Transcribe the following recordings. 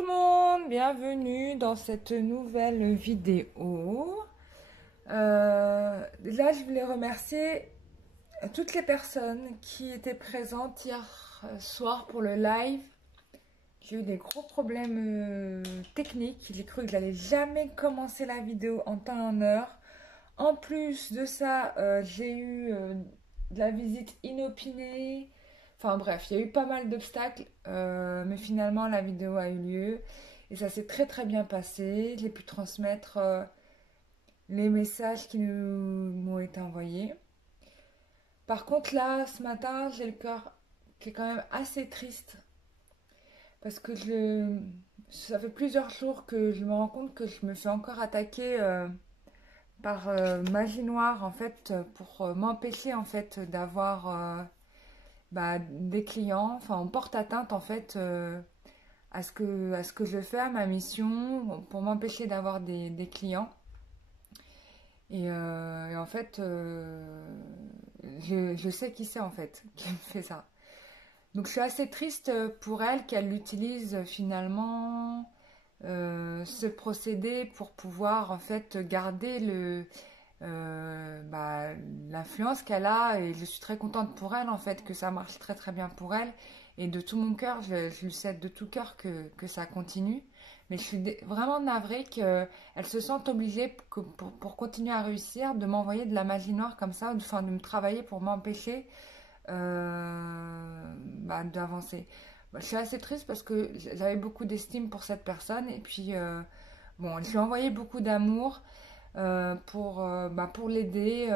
tout le monde, bienvenue dans cette nouvelle vidéo. Là, je voulais remercier toutes les personnes qui étaient présentes hier soir pour le live. J'ai eu des gros problèmes techniques. J'ai cru que j'allais jamais commencer la vidéo en temps et en heure. En plus de ça, j'ai eu de la visite inopinée. Enfin bref, il y a eu pas mal d'obstacles, mais finalement la vidéo a eu lieu et ça s'est très très bien passé. J'ai pu transmettre les messages qui m'ont été envoyés. Par contre là, ce matin, j'ai le cœur qui est quand même assez triste parce que ça fait plusieurs jours que je me rends compte que je me fais encore attaquer par Magie Noire en fait pour m'empêcher en fait d'avoir des clients. Enfin, on porte atteinte en fait à ce que je fais, à ma mission, pour m'empêcher d'avoir des clients. Et en fait, je sais qui c'est en fait qui me fait ça. Donc je suis assez triste pour elle qu'elle utilise finalement ce procédé pour pouvoir en fait garder l'influence qu'elle a, et je suis très contente pour elle en fait que ça marche très très bien pour elle, et de tout mon cœur je lui souhaite de tout cœur que ça continue, mais je suis vraiment navrée qu'elle se sente obligée pour continuer à réussir de m'envoyer de la magie noire comme ça, enfin de me travailler pour m'empêcher d'avancer. Je suis assez triste parce que j'avais beaucoup d'estime pour cette personne, et puis bon, je lui ai envoyé beaucoup d'amour pour l'aider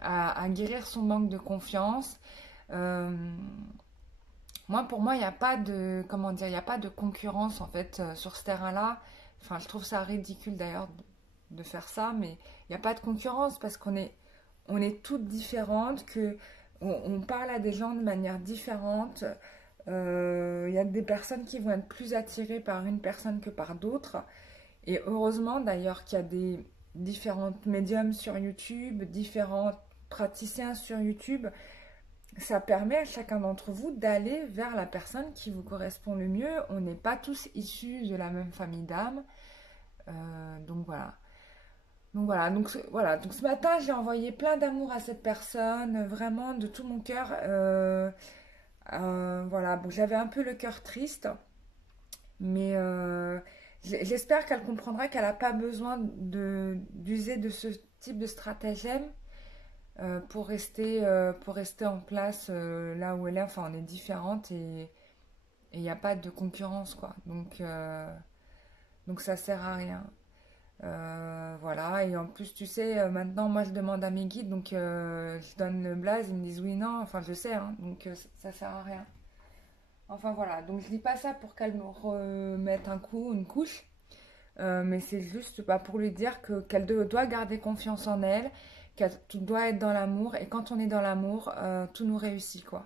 à guérir son manque de confiance. Euh, pour moi, il n'y a pas de, comment dire, il n'y a pas de concurrence en fait sur ce terrain-là. Enfin, je trouve ça ridicule d'ailleurs de faire ça, mais il n'y a pas de concurrence parce on est toutes différentes, on parle à des gens de manière différente. Il y a des personnes qui vont être plus attirées par une personne que par d'autres. Et heureusement d'ailleurs qu'il y a des différentes médiums sur YouTube, différents praticiens sur YouTube. Ça permet à chacun d'entre vous d'aller vers la personne qui vous correspond le mieux. On n'est pas tous issus de la même famille d'âme. Donc voilà. Donc ce matin, j'ai envoyé plein d'amour à cette personne, vraiment de tout mon cœur. Voilà, bon, j'avais un peu le cœur triste, mais j'espère qu'elle comprendra qu'elle n'a pas besoin d'user de ce type de stratagème pour rester en place là où elle est. Enfin, on est différentes et il n'y a pas de concurrence, quoi. Donc ça sert à rien. Voilà, et en plus, tu sais, maintenant, moi je demande à mes guides, donc je donne le blaze, ils me disent oui, non, enfin je sais, hein, donc ça sert à rien. Enfin voilà, donc je dis pas ça pour qu'elle me remette un coup, une couche, mais c'est juste pour lui dire qu'elle doit garder confiance en elle, qu'elle doit être dans l'amour, et quand on est dans l'amour, tout nous réussit, quoi.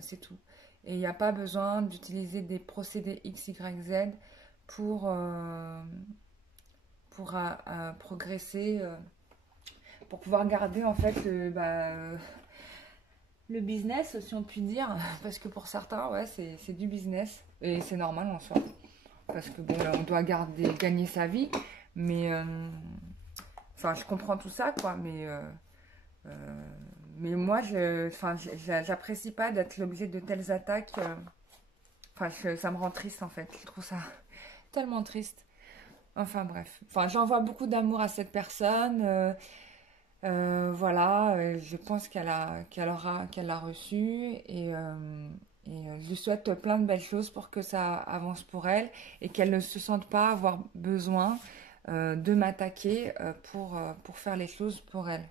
C'est tout. Et il n'y a pas besoin d'utiliser des procédés X, Y, Z pour, euh, pour progresser, pour pouvoir garder en fait le business, si on peut dire, parce que pour certains, ouais, c'est du business, et c'est normal en soi. Parce que bon, on doit gagner sa vie, mais enfin, je comprends tout ça, quoi, mais moi, j'apprécie pas d'être l'objet de telles attaques. Enfin, ça me rend triste en fait. Je trouve ça tellement triste. Enfin bref. Enfin, j'envoie beaucoup d'amour à cette personne. Voilà, je pense qu'elle l'a reçu, et je lui souhaite plein de belles choses pour que ça avance pour elle et qu'elle ne se sente pas avoir besoin de m'attaquer pour faire les choses pour elle.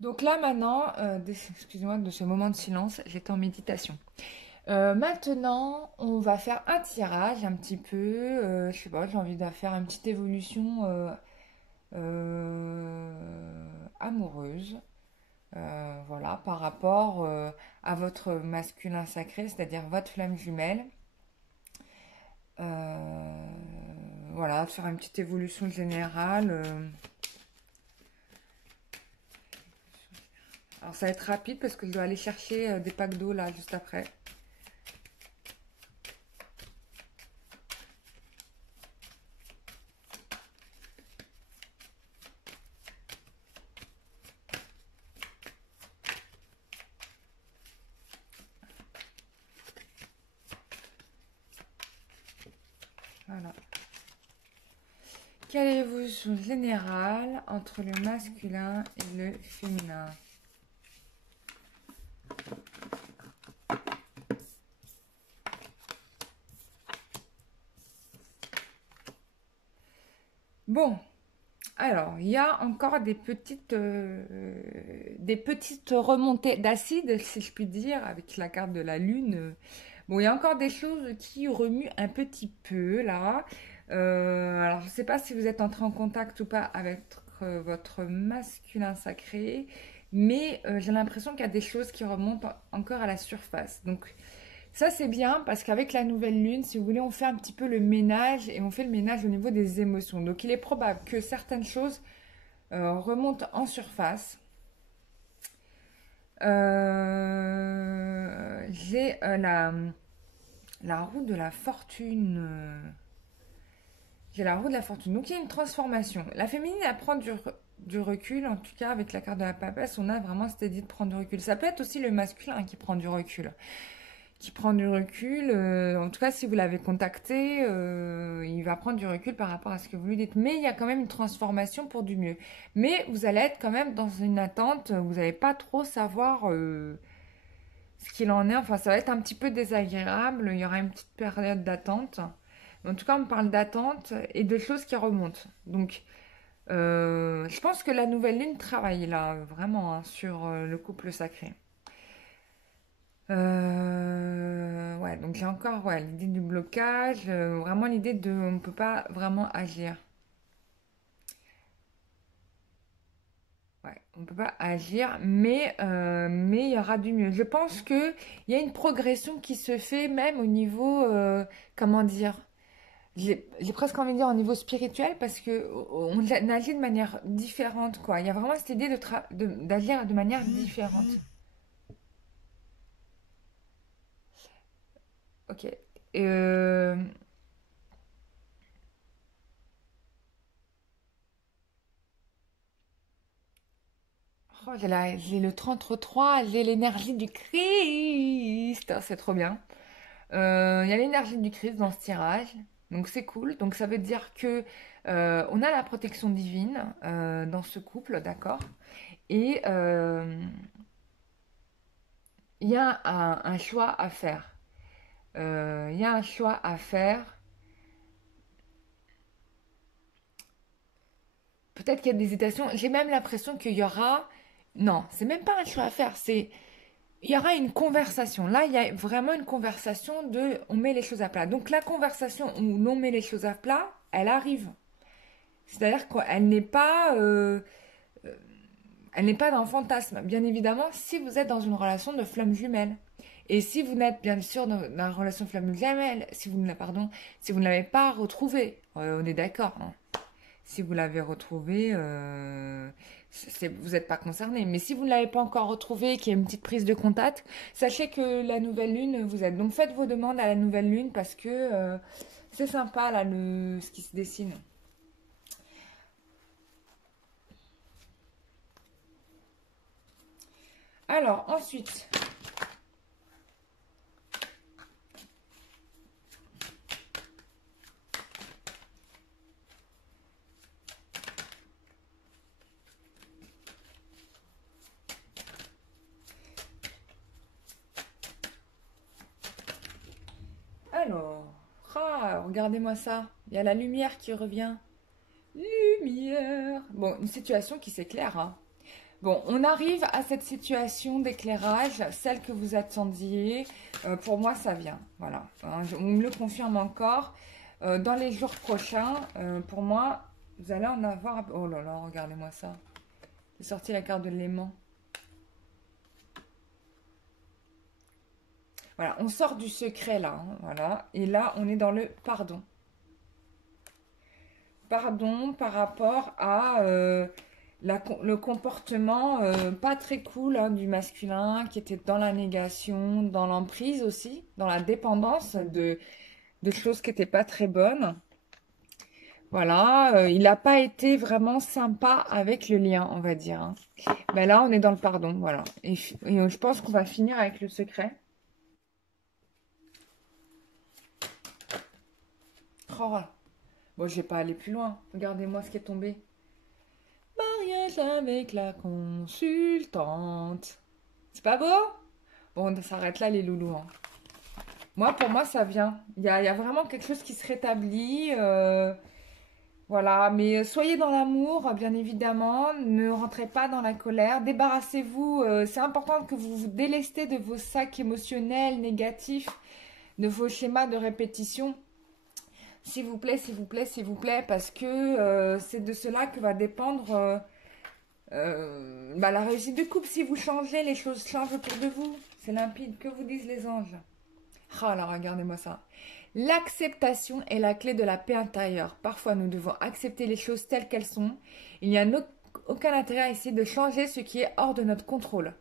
Donc là maintenant, excusez-moi de ce moment de silence, j'étais en méditation. Maintenant, on va faire un tirage un petit peu. Je sais pas, j'ai envie de faire une petite évolution amoureuse. Voilà, par rapport à votre masculin sacré, c'est-à-dire votre flamme jumelle. Euh, voilà, faire une petite évolution générale. Alors ça va être rapide parce que je dois aller chercher des packs d'eau là juste après. Voilà. Quelle est l'évolution générale entre le masculin et le féminin? Bon, alors, il y a encore des petites remontées d'acide, si je puis dire, avec la carte de la lune. Bon, il y a encore des choses qui remuent un petit peu, là. Alors, je ne sais pas si vous êtes entré en contact ou pas avec votre masculin sacré, mais j'ai l'impression qu'il y a des choses qui remontent encore à la surface. Donc, ça, c'est bien parce qu'avec la nouvelle lune, si vous voulez, on fait un petit peu le ménage et on fait le ménage au niveau des émotions. Donc, il est probable que certaines choses remontent en surface. J'ai la roue de la fortune. J'ai la roue de la fortune. Donc, il y a une transformation. La féminine, elle prend du recul. En tout cas, avec la carte de la papesse, on a vraiment cette idée de prendre du recul. Ça peut être aussi le masculin qui prend du recul. En tout cas, si vous l'avez contacté, il va prendre du recul par rapport à ce que vous lui dites. Mais il y a quand même une transformation pour du mieux. Mais vous allez être quand même dans une attente, vous n'allez pas trop savoir ce qu'il en est. Enfin, ça va être un petit peu désagréable, il y aura une petite période d'attente. En tout cas, on parle d'attente et de choses qui remontent. Donc, je pense que la nouvelle lune travaille là, vraiment, hein, sur le couple sacré. Ouais, donc j'ai encore ouais, l'idée du blocage, vraiment l'idée de on ne peut pas vraiment agir. Ouais, on ne peut pas agir, mais il y aura du mieux. Je pense qu'il y a une progression qui se fait même au niveau, comment dire, j'ai presque envie de dire au niveau spirituel parce que on agit de manière différente, quoi. Il y a vraiment cette idée d'agir de manière différente. Ok. Euh, Oh, j'ai le 33, j'ai l'énergie du Christ. Ah, c'est trop bien. Il y a l'énergie du Christ dans ce tirage. Donc c'est cool. Donc ça veut dire que on a la protection divine dans ce couple, d'accord? Et il y a un choix à faire. Il y a un choix à faire. Peut-être qu'il y a des hésitations. J'ai même l'impression qu'il y aura... Non, c'est même pas un choix à faire. Il y aura une conversation. Là, il y a vraiment une conversation de on met les choses à plat. Donc la conversation où l'on met les choses à plat, elle arrive. C'est-à-dire elle n'est pas dans le fantasme. Bien évidemment, si vous êtes dans une relation de flamme jumelle. Et si vous n'êtes bien sûr dans la relation flamme jumelle, si vous ne l'avez pas retrouvé, on est d'accord, hein. Si vous l'avez retrouvé, vous n'êtes pas concerné. Mais si vous ne l'avez pas encore retrouvé, qu'il y a une petite prise de contact, sachez que la nouvelle lune, vous êtes. Donc faites vos demandes à la nouvelle lune parce que c'est sympa là ce qui se dessine. Alors ensuite, alors, regardez-moi ça. Il y a la lumière qui revient. Lumière. Bon, une situation qui s'éclaire, hein. Bon, on arrive à cette situation d'éclairage, celle que vous attendiez. Pour moi, ça vient. Voilà. Hein, on me le confirme encore. Dans les jours prochains, pour moi, vous allez en avoir... Oh là là, regardez-moi ça. J'ai sorti la carte de l'aimant. Voilà, on sort du secret là, hein, voilà. Et là, on est dans le pardon. Pardon par rapport à le comportement pas très cool hein, du masculin qui était dans la négation, dans l'emprise aussi, dans la dépendance de choses qui n'étaient pas très bonnes. Voilà, il n'a pas été vraiment sympa avec le lien, on va dire, hein. Ben là, on est dans le pardon, voilà. Et je pense qu'on va finir avec le secret. Oh, bon, je vais pas aller plus loin. Regardez-moi ce qui est tombé. Mariage avec la consultante. C'est pas beau? Bon, on s'arrête là, les loulous, hein. Moi, pour moi, ça vient. Il y a vraiment quelque chose qui se rétablit. Voilà, mais soyez dans l'amour, bien évidemment. Ne rentrez pas dans la colère. Débarrassez-vous. C'est important que vous vous délestez de vos sacs émotionnels négatifs, de vos schémas de répétition. S'il vous plaît, s'il vous plaît, s'il vous plaît, parce que c'est de cela que va dépendre la réussite du couple. Si vous changez, les choses changent autour de vous. C'est limpide. Que vous disent les anges? Oh là, regardez-moi ça. L'acceptation est la clé de la paix intérieure. Parfois, nous devons accepter les choses telles qu'elles sont. Il n'y a aucun intérêt à essayer de changer ce qui est hors de notre contrôle.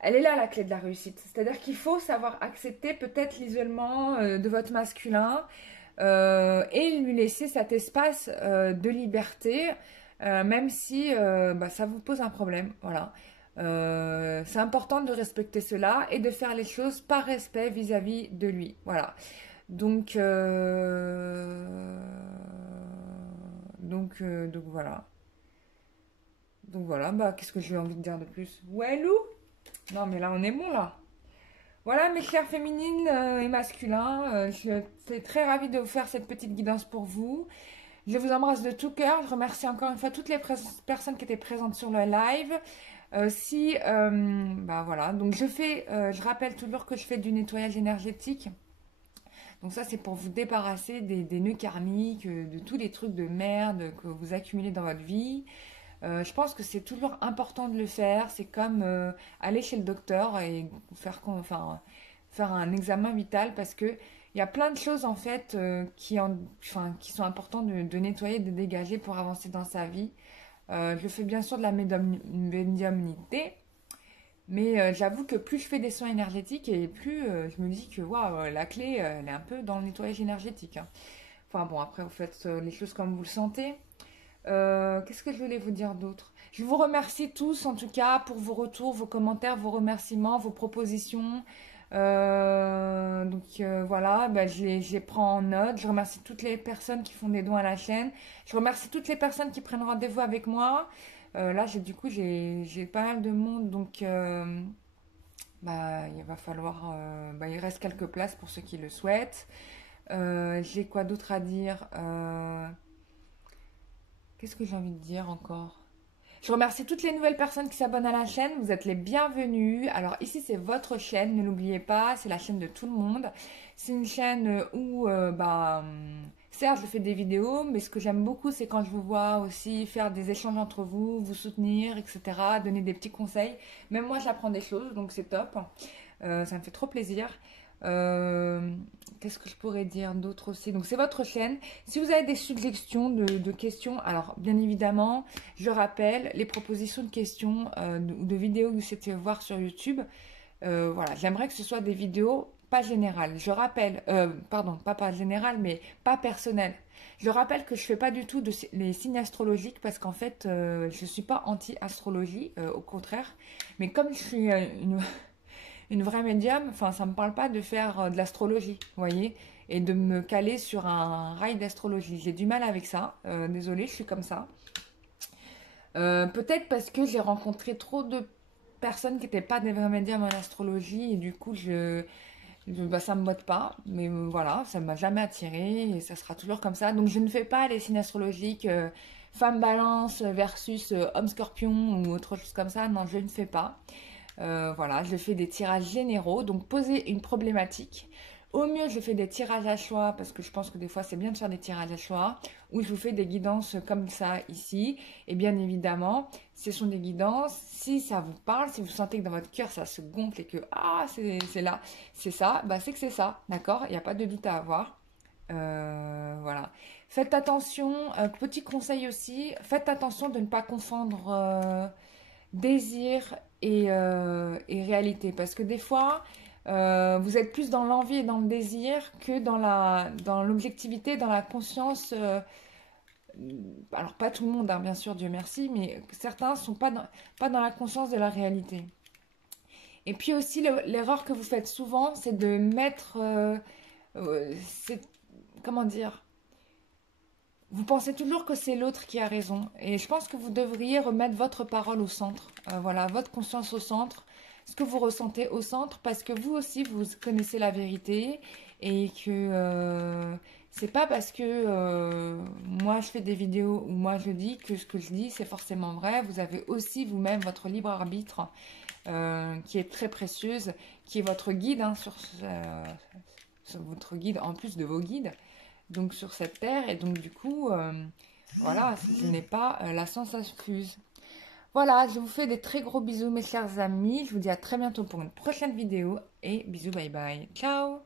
Elle est là, la clé de la réussite. C'est-à-dire qu'il faut savoir accepter peut-être l'isolement de votre masculin et lui laisser cet espace de liberté, même si ça vous pose un problème. Voilà. C'est important de respecter cela et de faire les choses par respect vis-à-vis de lui. Voilà. Donc voilà. Donc voilà, qu'est-ce que j'ai envie de dire de plus? Ouais, Lou? Non, mais là, on est bon, là. Voilà, mes chères féminines et masculins, je suis très ravie de vous faire cette petite guidance pour vous. Je vous embrasse de tout cœur. Je remercie encore une fois toutes les personnes qui étaient présentes sur le live. Voilà, donc je rappelle toujours que je fais du nettoyage énergétique. Donc ça, c'est pour vous débarrasser des nœuds karmiques, de tous les trucs de merde que vous accumulez dans votre vie. Je pense que c'est toujours important de le faire. C'est comme aller chez le docteur et faire un examen vital parce que il y a plein de choses en fait qui sont importantes de nettoyer, de dégager pour avancer dans sa vie. Je fais bien sûr de la médiumnité, mais j'avoue que plus je fais des soins énergétiques et plus je me dis que waouh, la clé elle est un peu dans le nettoyage énergétique, hein. Enfin bon, après vous faites les choses comme vous le sentez. Qu'est-ce que je voulais vous dire d'autre? Je vous remercie tous en tout cas pour vos retours, vos commentaires, vos remerciements, vos propositions. Voilà, je les prends en note. Je remercie toutes les personnes qui font des dons à la chaîne. Je remercie toutes les personnes qui prennent rendez-vous avec moi. Là, j'ai pas mal de monde, donc il va falloir. Il reste quelques places pour ceux qui le souhaitent. J'ai quoi d'autre à dire? Qu'est-ce que j'ai envie de dire encore? Je remercie toutes les nouvelles personnes qui s'abonnent à la chaîne. Vous êtes les bienvenus. Alors ici, c'est votre chaîne. Ne l'oubliez pas, c'est la chaîne de tout le monde. C'est une chaîne où, certes, je fais des vidéos, mais ce que j'aime beaucoup, c'est quand je vous vois aussi faire des échanges entre vous, vous soutenir, etc. Donner des petits conseils. Même moi, j'apprends des choses, donc c'est top. Ça me fait trop plaisir. Qu'est-ce que je pourrais dire d'autre aussi? Donc c'est votre chaîne. Si vous avez des suggestions de questions, alors bien évidemment, je rappelle les propositions de questions ou de vidéos que vous souhaitez voir sur YouTube. Voilà, j'aimerais que ce soit des vidéos pas générales. Je rappelle, pardon, pas générales, mais pas personnelles. Je rappelle que je fais pas du tout les signes astrologiques parce qu'en fait, je suis pas anti-astrologie, au contraire. Mais comme je suis une vraie médium, enfin, ça me parle pas de faire de l'astrologie, vous voyez, et de me caler sur un rail d'astrologie. J'ai du mal avec ça. Désolée, je suis comme ça. Peut-être parce que j'ai rencontré trop de personnes qui n'étaient pas des vrais médiums en astrologie et du coup, ça me botte pas. Mais voilà, ça ne m'a jamais attiré et ça sera toujours comme ça. Donc, je ne fais pas les signes astrologiques femme balance versus homme scorpion ou autre chose comme ça. Non, je ne fais pas. Voilà, je fais des tirages généraux. Donc, posez une problématique. Au mieux, je fais des tirages à choix parce que je pense que des fois, c'est bien de faire des tirages à choix ou je vous fais des guidances comme ça ici. Et bien évidemment, ce sont des guidances. Si ça vous parle, si vous sentez que dans votre cœur, ça se gonfle et que ah, c'est là, c'est ça, bah, c'est que c'est ça, d'accord? Il n'y a pas de doute à avoir. Voilà. Faites attention, petit conseil aussi, faites attention de ne pas confondre désir et réalité. Parce que des fois, vous êtes plus dans l'envie et dans le désir que dans l'objectivité, dans la conscience. Alors, pas tout le monde, hein, bien sûr, Dieu merci, mais certains ne sont pas dans la conscience de la réalité. Et puis aussi, l'erreur que vous faites souvent, c'est de mettre... comment dire? Vous pensez toujours que c'est l'autre qui a raison. Et je pense que vous devriez remettre votre parole au centre. Voilà, votre conscience au centre. Ce que vous ressentez au centre. Parce que vous aussi, vous connaissez la vérité. Et que c'est pas parce que moi je fais des vidéos où moi je dis que ce que je dis c'est forcément vrai. Vous avez aussi vous-même votre libre arbitre qui est très précieuse. Qui est votre guide hein, sur votre guide en plus de vos guides. Donc sur cette terre et donc du coup voilà ce n'est pas la science infuse. Voilà, je vous fais des très gros bisous mes chers amis, je vous dis à très bientôt pour une prochaine vidéo et bisous bye bye, ciao.